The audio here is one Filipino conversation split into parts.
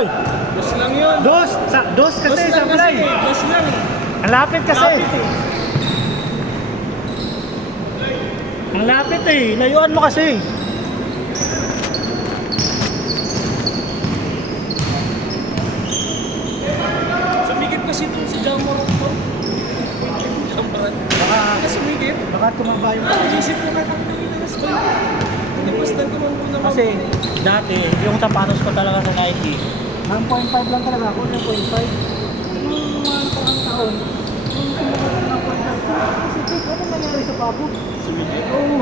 Hoy! Dos lang yun. Dos! Dos kasi, Dos lang sablay. kasi. Dos lang. Ang lapit kasi. Lapit eh. Ang lapit eh. Layuan mo kasi. Sumigit kasi ito si Jamor ko. Jamor. Baka, Sumigit. baka tumaba yung... Isip ko kakantangin na tapos nagkaroon ko naman. Kasi dati, yung sapatos ko talaga sa Nike, 1.5 lang talaga ako, 1.5. Nung mga nakarang taon, nung sumulat ng 1.5, kasi ano nangyari sa papo? Sumigit. Oo,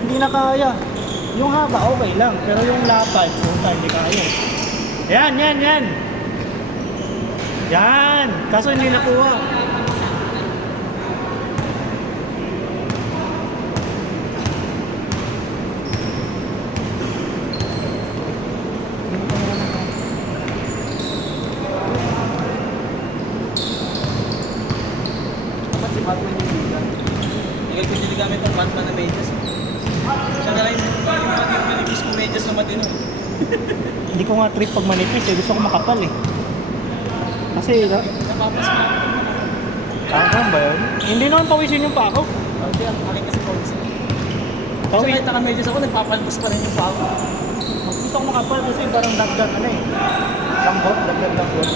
hindi na kaya. Yung haba, okay lang, pero yung lapad, puta, hindi kaya. Yan, yan, yan! Yan! Kaso hindi nakuha. Dapat si Batman yung biga. Hindi ko ginagamit ang Batman na medyas. Siya na lang yung manipis kong medyas na matino. Hindi ko nga trip pag manipis eh, gusto ko makapal eh. Kasi, Napapas na. saan ba yun? Hindi naman pawisin yung pa ako. Hindi, ang akin kasi pawis. Kasi Pawis. kahit naka-medyas ako, nagpapalbos pa rin yung pao. Gusto ko makapal kasi parang dagdag ano eh. Lambot, dagdag lambot.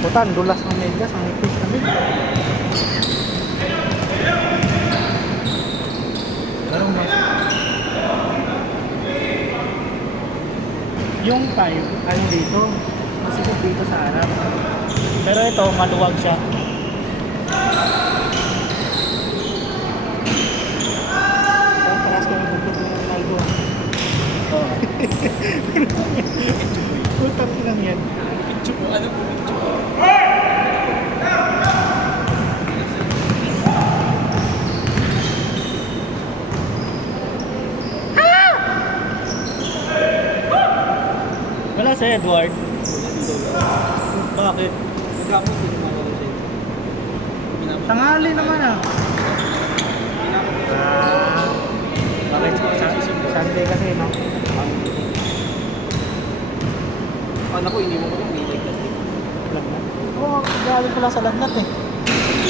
Putan, dulas ng medyas, ang ipis kami. Garong mas. Yung 5, ano dito, masikip dito sa harap. Pero ito, maluwag siya. Parang paras kami bukod ng Ronaldo. Oo. Putang lang yan. Picture ko, ano po picture ko? Wala si Edward. Bakit? Nagkapos din naman ako sa'yo. Tanghali naman ah. Bakit? Sunday kasi, no? Anak ko, hindi mo ko yung bilig kasi. Lagnat? Oo, galing pala sa lagnat eh.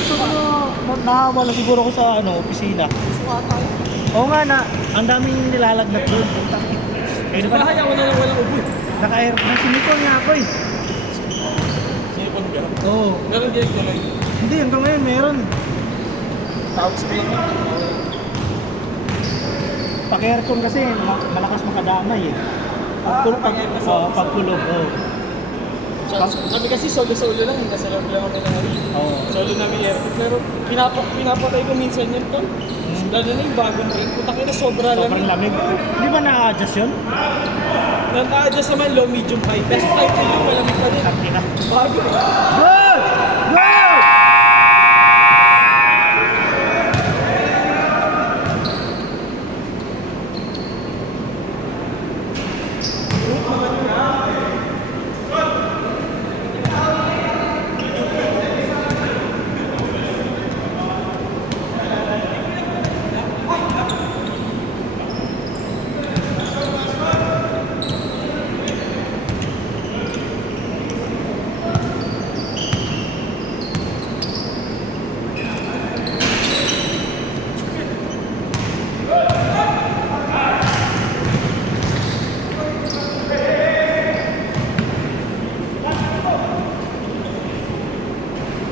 So, nahawa na siguro ko sa opisina. Suka tayo. Oo nga na, ang daming nilalagnat doon. Eh, diba, Bahay ako na lang walang ubo. naka-air, sinipon nga ako eh. Sinipon ka? Oo. Meron direct tuloy. Hindi, hanggang ngayon meron. Tawag ko lang. Pag-aircon kasi, malakas makadamay eh. Pagkulog, oo. Kami kasi solo-solo lang, nasa loob lang kami ng hari. Oo. Solo namin aircon. Pero pinapatay ko minsan yan to. Lalo na yung bagong ring. Puta ka na Sobrang lamig. Di ba na-adjust yun? Naka-adjust naman low, medium, high. Pero kahit yung malamig pa rin. Takina. Bago. Good! Go!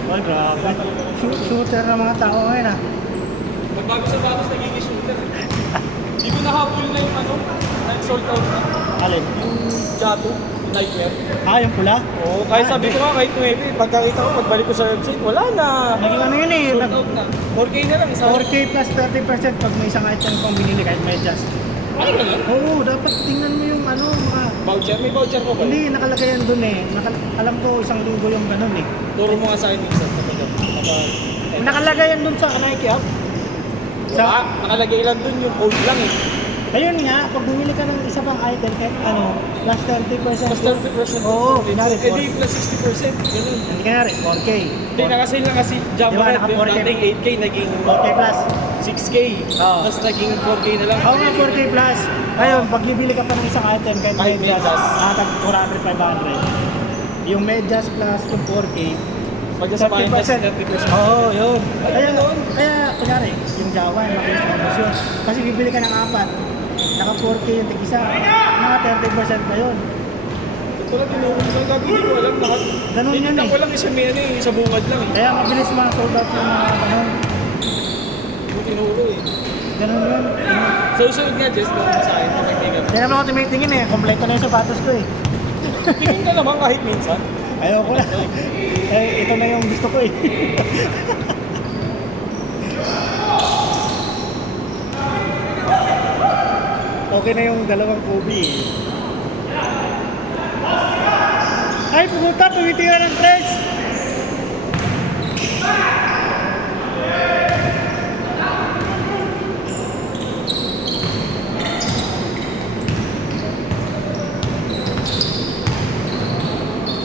Ay, grabe. Shooter ng mga tao ngayon ah. Magbago sa batos, nagiging shooter. Hindi ko nahabol na yung ano, nag-sold out na. Alin? Yung Jato, yung nightwear. Ah, yung pula? Oo, kahit sabi ko nga, kahit 9, pagkakita ko, pagbalik ko sa website, wala na. Naging ano yun eh. Sold out na. 4K na lang, isa 4K plus 30% pag may isang item kang binili kahit medyas. Ano ka lang? Oo, dapat tingnan mo yung ano, mga... Voucher? May voucher ko ba? Hindi, nakalagay yan dun eh. Alam ko, 1,000 yung ganun eh. Turo mo nga sa akin minsan kapag Nakalagay yan dun sa Nike app. Wala, nakalagay lang dun yung code lang eh. Ayun nga, pag bumili ka ng isa pang item, kahit ano, plus 30%. Plus 30%. Oo, kunwari, Eh di plus 60%. Ganun. Kanyari, 4K. Hindi, nakasale lang kasi Jumbo Di ba, Red. naka Yung 4K? dating 8K, naging 4K plus. 6K. Oo. Tapos naging 4K na lang. Oo nga, 4K plus. Ayun, pag bibili ka pa ng isang item, kahit Kahit medyas, medyas. tag 400, 500. Yung medyas plus yung 4K, Pagkasabahin plus 30%. Oo, yun. Ay, Kaya, ganun? kunyari, yung Jawa, makinis na yun. Kasi bibili ka ng 4, naka 4K yung tig-isa, mga 30% na yun. Ito lang tinuro ko. Gabi, hindi ko alam lahat. Ganun yun Tinignan eh. ko lang isa may ano eh, isa bungad lang eh. Kaya mabilis mga sold out yung mga ganun. Hindi ko tinuro eh. Ganun yun. So, susunod nga, Jess, kung sa akin, kung kaibigan. Kaya naman ako tumitingin eh, kompleto na yung sapatos ko eh. Tingin ka naman kahit minsan. Ayoko na. Ito na yung gusto ko eh. Okay na yung dalawang Kobe eh. Ay, pumunta, tumitira ng tres.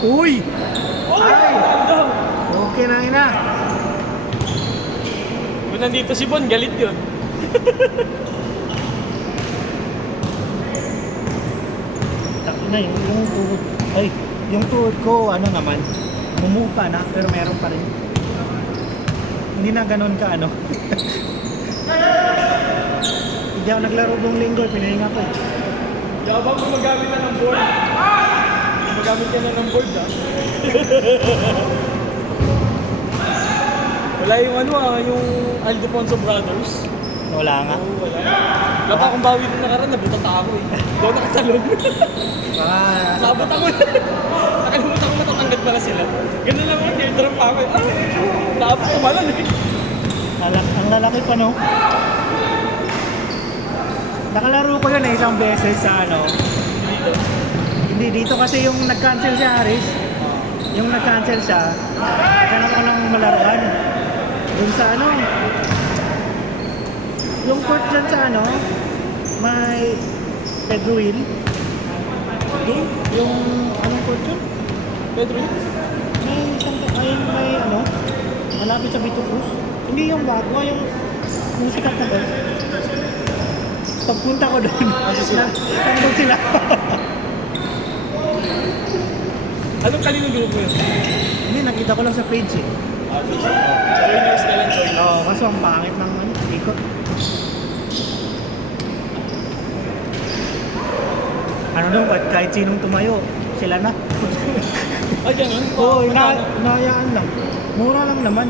Uy! Ay! Okay na ina. Kung nandito si Bon, galit yun. Tapos na yung tuhod. Ay, yung tuhod ko, ano naman, mumuka na, pero meron pa rin. Hindi na ganun ka, ano. Hindi ako naglaro buong linggo, pinahinga ko eh. Yabang gumagamit na ng board. Gumagamit ka na ng board ah. Wala yung ano yung Aldefonso Brothers. Wala nga. Oo, wala. Wala pa akong bawi din nakaraan, nabutat ako eh. Doon nakatalon. Baka, Sabot ako. Nakalimutan ko matatanggal pala sila. Ganun lang ako, teardrop pa ako eh. Naabot ko malan eh. ang lalaki pa no. Nakalaro ko yun eh, isang beses sa ano. Dito. Hindi, dito kasi yung nag-cancel si Aris. Yung nag-cancel siya, naghanap ko ng malaruan. Dun sa ano, yung court dyan sa ano, may Pedro Hill. Doon? Yung anong court yun? Pedro? May isang, may ano, malapit sa Vito Cruz. Hindi yung bago, yung musikat na doon. Pagpunta ko doon, nandun sila. Anong kaninong group mo yun? Hindi, nakita ko lang sa page eh. Joiners ka lang, joiners. Oo, kaso ang pangit ng ano, ikot. Ano doon, kahit sinong tumayo, sila na. Ah, ganun? Oo, Magkano? inahayaan lang. Mura lang naman.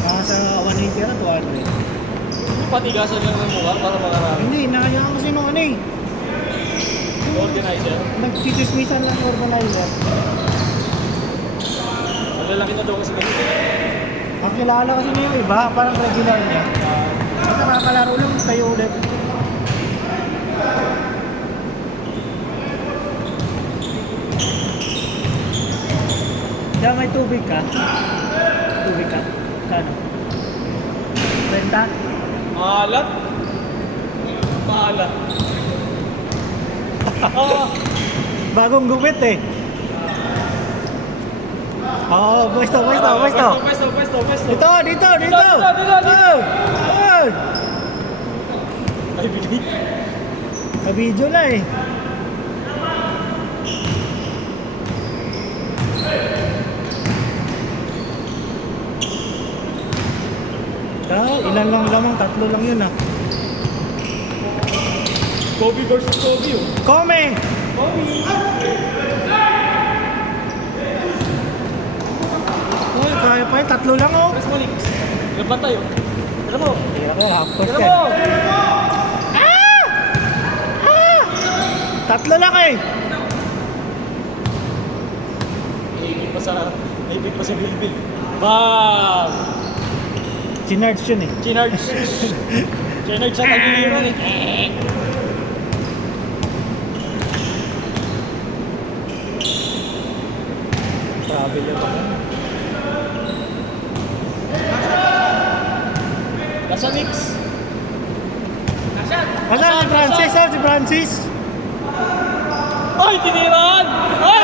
Nasa 180 na 200. Patigasan lang ng mukha para makarami. Hindi, inahayaan ko sino ano eh. Organizer. Nagtitismisan lang yung organizer. Ang lalaki na daw kasi ganito. Ang kilala kasi niya yung iba, parang regular niya. At nakakalaro lang tayo ulit. Kaya may tubig ka? Tubig ka? Kano? Renta? Maalat? Maalat. Bagong gupit eh. Oo, pwesto. Pwesto. Dito! Dito. Oh! Ay, bigay. Sa video na eh. Ilan lang lamang, 3 lang yun ah. Kobe versus Kobe oh. Come! Kobe! Uy, kaya pa yun, 3 lang oh. Press mo, Links. Laban tayo. Tira mo. Tira ko, half court Tira yan. mo. 3 lang eh. Naibig pa sa Bilbil. Bam! Chinards yun eh. Chinards. Chinards sa tagiliran eh. Travel yun ako. Nasa Knicks. Nasaan? Asan si Francis? Oh, si Francis. Ay, tiniran! Ay!